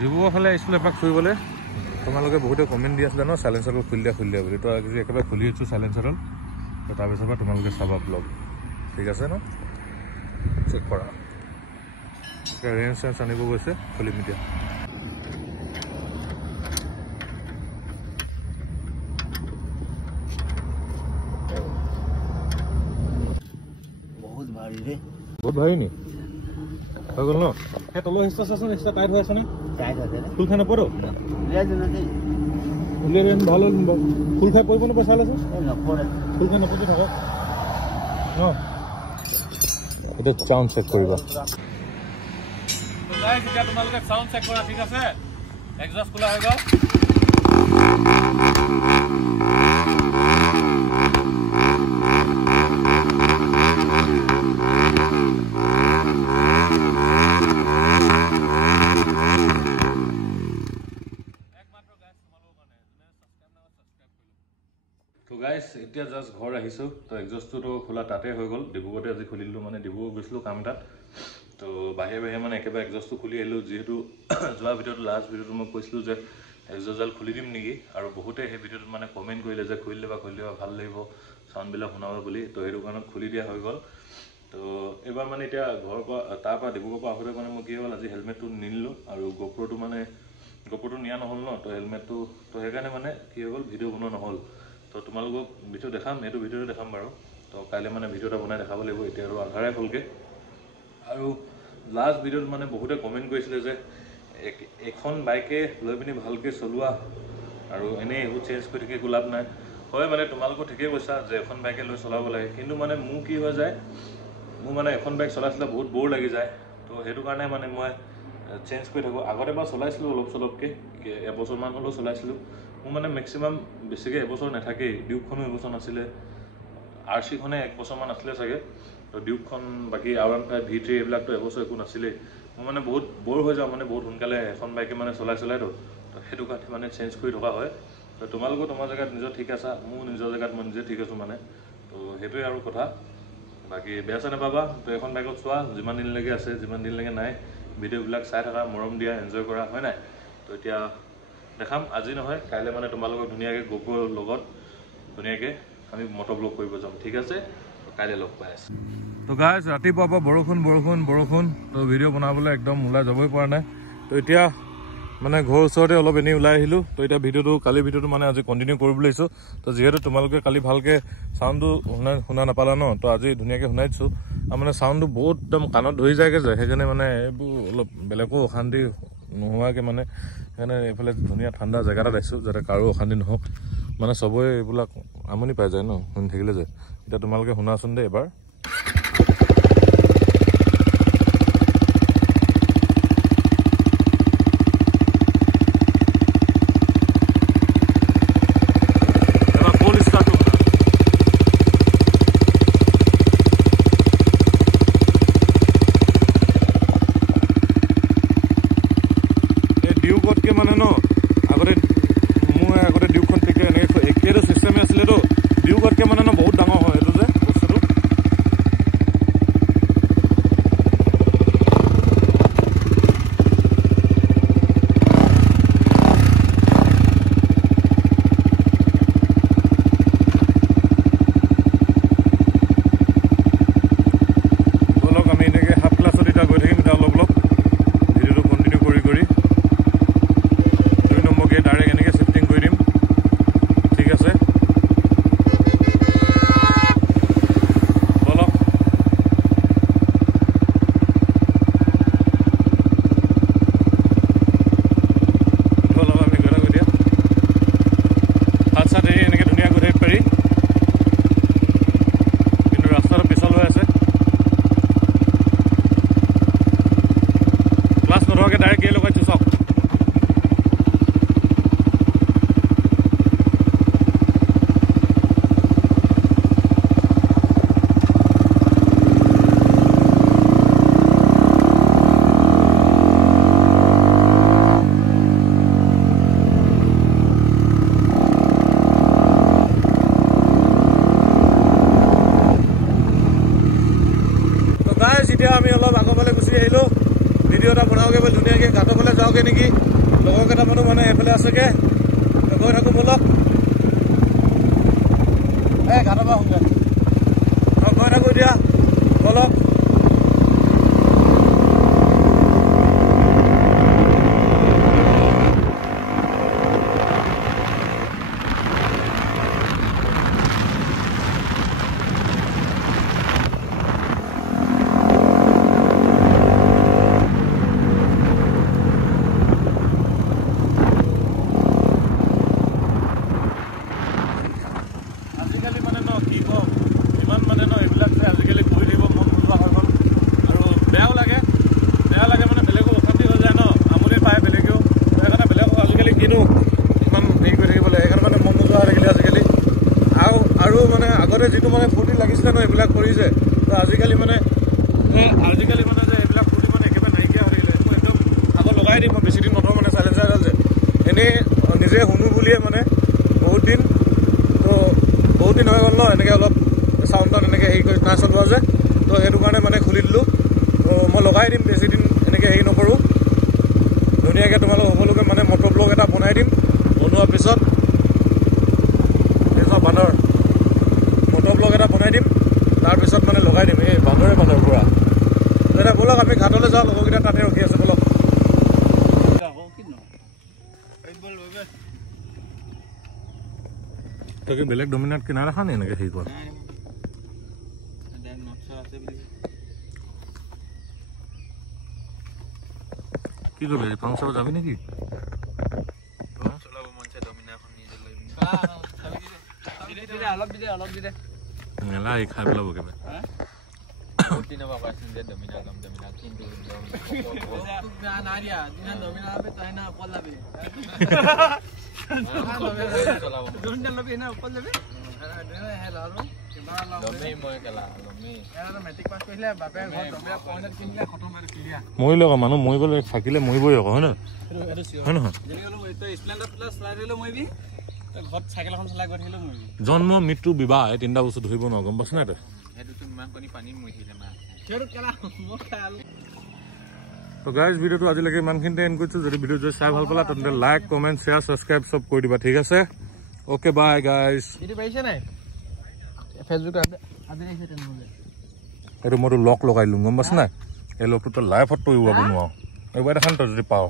ডিব্ৰুগড় ফালে আহিছিলোঁ এপাক ফুৰিবলৈ। তোমালোকে বহুতে কমেণ্ট দি আছিলে ন চাইলেঞ্চাৰডাল খুলি দিয়া বুলি। তো আজি একেবাৰে খুলি দিছোঁ চাইলেঞ্চাৰডাল। তো তাৰপিছৰ পৰা তোমালোকে চাবা ব্লগ, ঠিক আছে ন? চেক কৰা। ৰেঞ্জ চেঞ্জ আনিব গৈছে, খুলিম এতিয়া। বহুত ভাৰী ৰে, বহুত ভাৰী নি? হৈ গ'ল ন? সেই তলৰ হিষ্টা চাচোন, হিষ্টা টাইট হৈ আছে নে? টাইট আছে ৰে। ফুল খাই নপৰো? উলিয়াই দিওঁ নেকি? উলিয়াই দিম, ভাল হ'ল। ফুল খাই পৰিব নপৰে চাই লৈছোঁ। নপৰে। ফুল খাই নপৰি থাকক ন? এতিয়া চাউণ্ড চেক কৰিবা। এতিয়া তোমালোকে চাউণ্ড চেক কৰা, ঠিক আছে? এক্সজষ্ট খোলা হৈ গ'ল। তো গাইজ এতিয়া জাষ্ট ঘৰ আহিছোঁ। তো এক্সজষ্টটো খোলা তাতে হৈ গ'ল। ডিব্ৰুগড়তে আজি খুলিলোঁ, মানে ডিব্ৰুগড় গৈছিলোঁ কাম এটাত। তো বাহিৰে বাহিৰে মানে একেবাৰে এক্সজষ্টটো খুলি আহিলোঁ। যিহেতু যোৱা ভিডিঅ'টো লাষ্ট ভিডিঅ'টো মই কৈছিলোঁ যে এক্সজষ্টডাল খুলি দিম নেকি, আৰু বহুতে সেই ভিডিঅ'টোত মানে কমেণ্ট কৰিলে যে খুলি দিবা ভাল লাগিব, চাউণ্ডবিলাক শুনাব বুলি। তো সেইটো কাৰণত খুলি দিয়া হৈ গ'ল। তো এইবাৰ মানে এতিয়া ঘৰৰ পৰা তাৰপৰা ডিব্ৰুগড়ৰ পৰা আহোঁতে মানে মই কি হ'ল, আজি হেলমেটটো নিনিলোঁ আৰু গোপ্ৰ'টো নিয়া নহ'ল ন। তো হেলমেটটো তো সেইকাৰণে মানে কি হৈ গ'ল, ভিডিঅ' বনোৱা নহ'ল। তো তোমালোকক ভিডিঅ' দেখাম, এইটো ভিডিঅ'টো দেখাম বাৰু। তো কাইলৈ মানে ভিডিঅ' এটা বনাই দেখাব লাগিব। এতিয়া আৰু আধাৰে হ'লগৈ। আৰু লাষ্ট ভিডিঅ'ত মানে বহুতে কমেণ্ট কৰিছিলে যে এখন বাইকে লৈ পিনি ভালকৈ চলোৱা, আৰু এনেই এইবোৰ চেঞ্জ কৰি থাকি একো লাভ নাই। হয় মানে তোমালোকৰ ঠিকেই কৈছা যে এখন বাইকে লৈ চলাব লাগে, কিন্তু মানে মোৰ কি হৈ যায়, মোৰ মানে এখন বাইক চলাইছিলে বহুত ব'ৰ লাগি যায়। তো সেইটো কাৰণে মানে মই চেঞ্জ কৰি থাকোঁ। আগতে এবাৰ চলাইছিলোঁ অলপ চলপকৈ, এবছৰমান হ'লেও চলাইছিলোঁ। মোৰ মানে মেক্সিমাম বেছিকৈ এবছৰ নাথাকেই। ডিউকখনো এবছৰ নাছিলে, RC খনে 1 বছৰমান আছিলে চাগে। তো ডিউকখন, বাকী R15 V3 এইবিলাকতো এবছৰ একো নাছিলেই। মোৰ মানে বহুত ব'ৰ হৈ যাওঁ, মানে বহুত সোনকালে এখন বাইকে মানে চলাইতো। তো সেইটো কাৰণে মানে চেঞ্জ কৰি থকা হয়। তো তোমালোকো তোমাৰ জেগাত নিজৰ ঠিক আছা, মোৰ নিজৰ জেগাত মই নিজে ঠিক আছোঁ মানে। তো সেইটোৱে আৰু কথা। বাকী বেয়া চেয়া নাপাবা। তো এখন বাইকত চোৱা, যিমান দিনলৈকে আছে, যিমান দিনলৈকে নাই, ভিডিঅ'বিলাক চাই থকা, মৰম দিয়া, এনজয় কৰা, হয় নাই? তো এতিয়া দেখাম, আজি নহয় কাইলৈ মানে তোমালোকক ধুনীয়াকৈ গোপ্ৰ'ৰ লগত ধুনীয়াকৈ আমি মটৰ ব্লগ কৰিব যাম, ঠিক আছে? তো কাইলৈ লগ পাই আছোঁ। তো গাইজ ৰাতিপুৱাৰ পৰা বৰষুণ। তো ভিডিঅ' বনাবলৈ একদম ওলাই যাবই পৰা নাই। তো এতিয়া মানে ঘৰৰ ওচৰতে অলপ এনেই ওলাই আহিলোঁ। তো এতিয়া কালি ভিডিঅ'টো মানে আজি কণ্টিনিউ কৰিব লাগিছোঁ। তো যিহেতু তোমালোকে কালি ভালকৈ চাউণ্ডটো শুনা নাপালা ন, তো আজি ধুনীয়াকৈ শুনাই দিছোঁ। আৰু মানে চাউণ্ডটো বহুত একদম কাণত ধৰি যায়গৈ যে, সেইকাৰণে মানে এইবোৰ অলপ বেলেগো অশান্তি নোহোৱাকৈ মানে সেইকাৰণে এইফালে ধুনীয়া ঠাণ্ডা জেগা এটাত আহিছোঁ, যাতে কাৰো অশান্তি নহওক। মানে চবৰে এইবিলাক আমনি পাই যায় ন শুনি থাকিলে যে। এতিয়া তোমালোকে শুনাচোন দেই এবাৰ। ডিউকতকৈ মানে ন মোৰ আগতে ডিউকখন ঠিক এনেকৈ একেটো চিষ্টেমে আছিলেতো। ডিউকতকৈ মানে ন বহুত ডাঙৰ হয় এইটো যে বস্তুটো। বলক আমি এনেকৈ হাফ ক্লাছত এতিয়া গৈ থাকিম এতিয়া অলপ ভিডিঅ'টো কণ্টিনিউ কৰি 2 নম্বৰকৈ ডাইৰেক্ট এনেকৈ শিফটিং কৰি দিম, ঠিক আছে? বলক আমি গৈ থাকোঁ এতিয়া। হাত চাত এৰি এনেকৈ ধুনীয়া গৈ থাকিব পাৰি, কিন্তু ৰাস্তাটো পিছল হৈ আছে। ক্লাছ নধৰাকৈ ডাইৰেক্ট গিয়ে লগাইছোঁ চাওক। এতিয়া আমি অলপ আগৰ ফালে গুচি আহিলোঁ। ভিডিঅ' এটা বনাওঁগৈ বুলি ধুনীয়াকৈ ঘাটৰ ফালে যাওঁগৈ নেকি। এটা মানুহ মানে এইফালে আছেগে গৈ থাকো বলক এই ঘাটৰ পৰা শুনগে গৈ থাকো এতিয়া বলক আজিকালি মানে ন কি কম ইমান মানে ন এইবিলাক আজিকালি ঘূৰি থাকিব মন নোযোৱা হৈ গ'ল আৰু বেয়াও লাগে মানে বেলেগো অশান্তি হৈ যায় ন আমনি পায় বেলেগেও সেইকাৰণে বেলেগক আজিকালি কিনো ইমান হেৰি কৰি থাকিব লাগে সেইকাৰণে মানে মন নোযোৱা হৈ থাকিলে আজিকালি আৰু মানে আগতে যিটো মানে ফূৰ্তি লাগিছিলে ন এইবিলাক কৰি যে তো আজিকালি মানে যে এইবিলাক ফূৰ্তি মানে একেবাৰে নাইকিয়া হৈ থাকিলে মই একদম আগত লগাই দিম মই বেছি দিন নথওঁ মানে চাইলেঞ্চাৰডাল যে এনেই নিজে শুনো বুলিয়ে মানে বহুত দিন হৈ গ'ল ন এনেকৈ অলপ চাউণ্ডত এনেকৈ হেৰি কৰি নাচ চলোৱা যে তো সেইটো কাৰণে মানে খুলি দিলোঁ তো মই লগাই দিম বেছি দিন এনেকৈ হেৰি নকৰোঁ ধুনীয়াকৈ তোমালোক সকলোকে মানে মটৰ ব্লগ এটা বনাই দিম বনোৱাৰ পিছত বান্দৰ মটৰ ব্লগ এটা বনাই দিম তাৰপিছত মানে লগাই দিম এই বান্দৰে পূৰা এতিয়া ব'লক আমি ঘাটলৈ যাওঁ লগৰকেইটা তাতে ৰখি আছে ব'লক তই কি বেলেগ ডমিনাৰ কিনাৰ দেখা নে এনেকৈ হেৰি কৰা কি কৰিবি পাং চাব যাবি নেকি মেলা এই খাই পেলাব একেবাৰে মৰি লগ মানুহ মৰি গ'লে থাকিলে মৰিবই আকৌ হয় নহয় জন্ম মৃত্যু বিবাহ এই তিনিটা বস্তু ধৰিব নোৱাৰো গম পাইছ নাই তই তো গাইজ ভিডিঅ'টো আজিলৈকে ইমানখিনিতে এণ্ড কৰিছোঁ যদি ভিডিঅ' যদি চাই ভাল পালা তেন্তে লাইক কমেণ্ট শ্বেয়াৰ ছাবস্ক্ৰাইব চব কৰি দিবা ঠিক আছে অ'কে বাই গাইজ এইটো মইতো লক লগাই দিলোঁ গম পাইছ নাই এই লগটো তই লাইফত তই উৰাব নোৱাৰো এইবাৰ দেখান তই যদি পাৱ